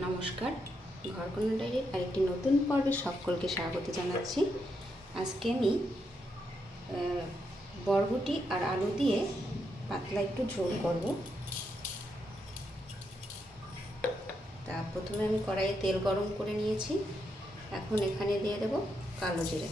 নমস্কার, ঘরকন্যা ডায়েরির আরেকটি নতুন পর্বে সকলকে স্বাগত জানাচ্ছি। আজকে আমি বরবটি আর আলু দিয়ে পাতলা একটু ঝোল করব। তা প্রথমে আমি কড়াইয়ে তেল গরম করে নিয়েছি। এখন এখানে দিয়ে দেব কালো জিরে।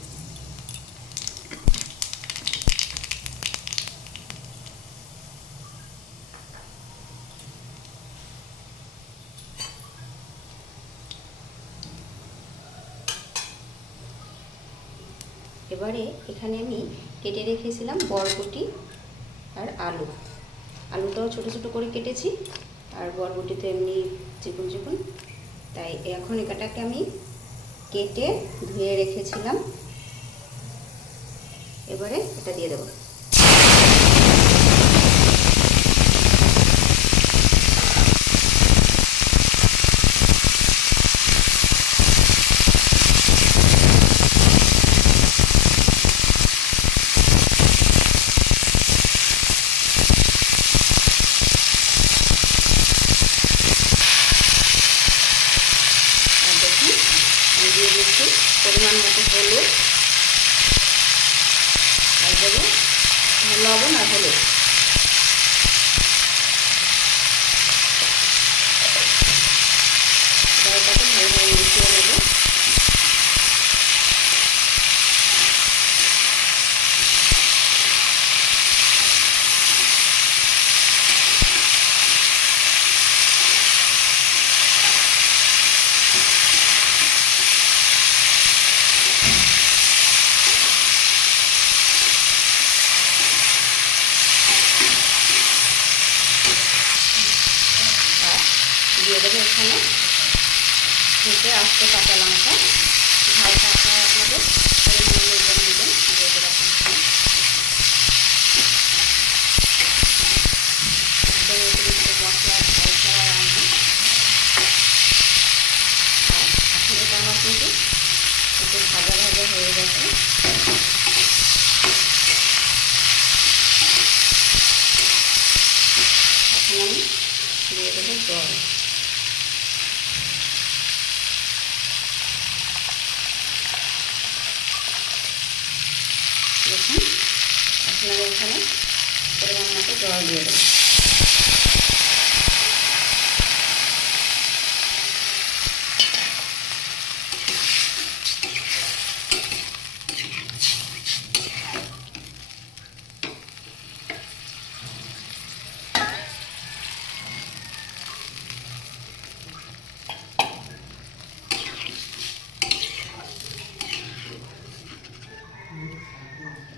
এবারে এখানে আমি কেটে রেখেছিলাম বরবটি আর আলুটাও ছোট ছোট করে কেটেছি, আর বরবটি তো এমনি চিকন চিকন, তাই এখন এটাকে আমি কেটে ধুয়ে রেখেছিলাম। এবারে এটা দিয়ে দেবো। দিয়ে দিচ্ছি পরিমাণ মতো হলুদ, আর দেবো লবণ আর হলুদ। এটাকে ভালোভাবে মিশিয়ে নেবো। দিয়ে দেবো এখানে থেকে আস্তে কাঁচা লঙ্কা, ঝালটা আপনারা আপনাদের পরিমাণ অনুযায়ী দেবেন। দিয়ে দেবো একদম অতিরিক্ত মশলা ঝাল ছাড়া রান্না। এখন এটা আমার কিন্তু একটু ভাজা ভাজা হয়ে গেছে। এখন আমি দিয়ে দেবো জল। দেখুন আপনারা এখানে পরিমাণ মতো জল দিয়ে দেবেন।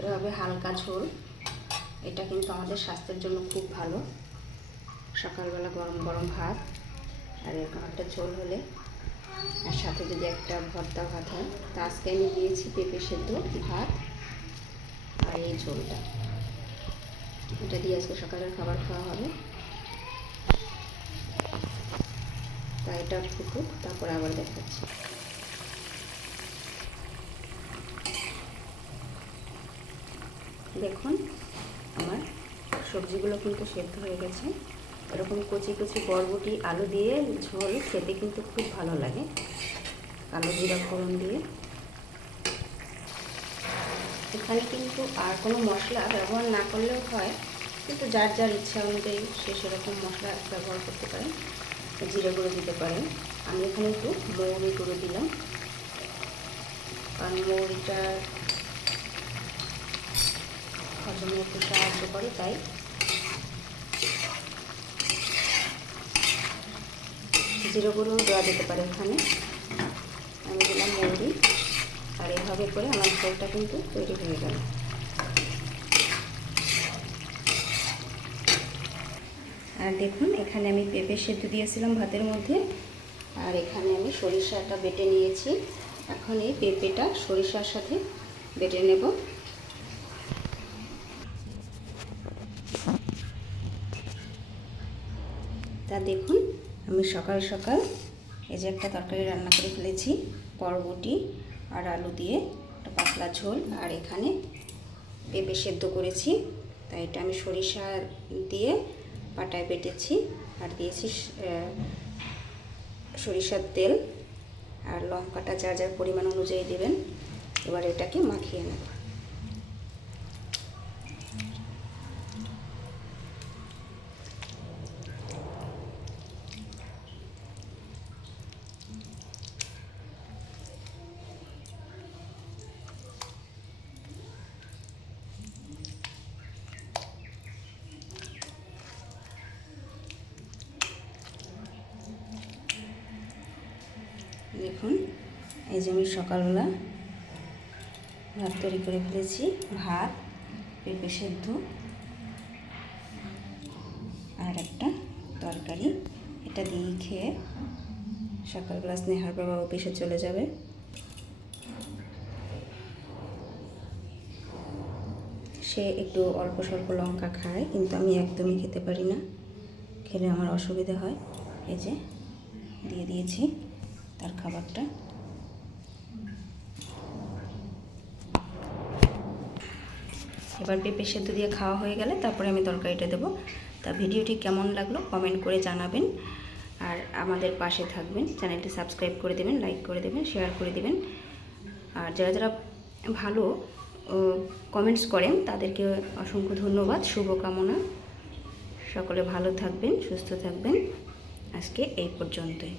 এভাবে হালকা ঝোল, এটা কিন্তু আমাদের স্বাস্থ্যের জন্য খুব ভালো। সকালবেলা গরম গরম ভাত আর এরকম একটা ঝোল হলে, আর সাথে যদি একটা ভর্তা ভাত হয়। তা আজকে আমি দিয়েছি পেঁপে সেদ্ধ ভাত আর এই ঝোলটা, এটা দিয়ে আজকে সকালের খাবার খাওয়া হবে। তাই এটা ফুটুক, তারপর আবার দেখাচ্ছি। দেখুন আমার সবজিগুলো কিন্তু সেদ্ধ হয়ে গেছে। এরকম কচি কচি বরবটি আলু দিয়ে ঝোল খেতে কিন্তু খুব ভালো লাগে, কালো জিরা ফোড়ন দিয়ে। এখানে কিন্তু আর কোনো মশলা ব্যবহার না করলেও হয়, কিন্তু যার যার ইচ্ছা অনুযায়ী সে সেরকম মশলা ব্যবহার করতে পারেন। জিরে গুঁড়ো দিতে পারেন। আমি এখানে একটু মৌরি গুঁড়ো দিলাম, কারণ মৌরিটা হজমে একটু সাহায্য করে, তাই। জিরে গুঁড়ো দেওয়া যেতে পারে এখানে। আমি দিলাম মৌরি, আর এভাবে করে আমার ঝোলটা কিন্তু তৈরি হয়ে গেল। আর দেখুন এখানে আমি পেঁপে সেদ্ধ দিয়েছিলাম ভাতের মধ্যে, আর এখানে আমি সরিষাটা বেটে নিয়েছি। এখন এই পেঁপেটা সরিষার সাথে বেটে নেব। তা দেখুন আমি সকাল সকাল এই যে একটা তরকারি রান্না করে ফেলেছি, বরবটি আর আলু দিয়ে একটা পাতলা ঝোল, আর এখানে পেঁপে সেদ্ধ করেছি। তাই এটা আমি সরিষা দিয়ে পাটায় বেটেছি, আর দিয়েছি সরিষার তেল আর লঙ্কাটা যার যার পরিমাণ অনুযায়ী দেবেন। এবার এটাকে মাখিয়ে নেব। দেখুন, এই যে আমি সকালবেলা ভাত তৈরি করে ফেলেছি, ভাত, পেঁপে সেদ্ধ আর একটা তরকারি। এটা দিয়ে খেয়ে সকালবেলা স্নেহার বাবা অফিসে চলে যাবে। সে একটু অল্প স্বল্প লঙ্কা খায়, কিন্তু আমি একদমই খেতে পারি না, খেলে আমার অসুবিধা হয়। এই যে দিয়ে দিয়েছি তার খাবারটা। এবার পেঁপে সেদ্ধ দিয়ে খাওয়া হয়ে গেলে তারপরে আমি তরকারিটা দেবো। তা ভিডিওটি কেমন লাগলো কমেন্ট করে জানাবেন, আর আমাদের পাশে থাকবেন। চ্যানেলটি সাবস্ক্রাইব করে দেবেন, লাইক করে দেবেন, শেয়ার করে দেবেন। আর যারা যারা ভালো কমেন্টস করেন তাদেরকে অসংখ্য ধন্যবাদ, শুভকামনা। সকলে ভালো থাকবেন, সুস্থ থাকবেন। আজকে এই পর্যন্তই।